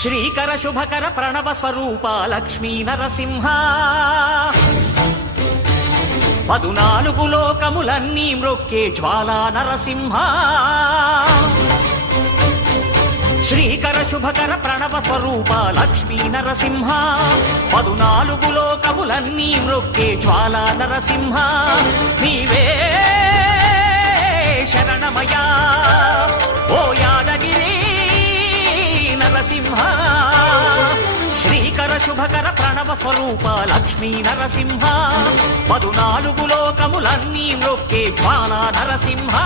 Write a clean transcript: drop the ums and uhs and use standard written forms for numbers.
శ్రీకర శుభకర ప్రణవ స్వరూప లక్ష్మీ నరసింహ 14 లోకములన్నీ మ్రొక్కే జ్వాలా నరసింహ శ్రీకర శుభకర ప్రణవ స్వరూప లక్ష్మీ నరసింహ 14 లోకములన్నీ మ్రొక్కే జ్వాలా నరసింహ నీవే శరణమయా ఓ యాదగిరి నరసింహ శ్రీకర శుభకర ప్రణవ స్వరూప లక్ష్మీ నరసింహ 14 లోకములన్నీ మ్రొక్కే జ్వాలా నరసింహ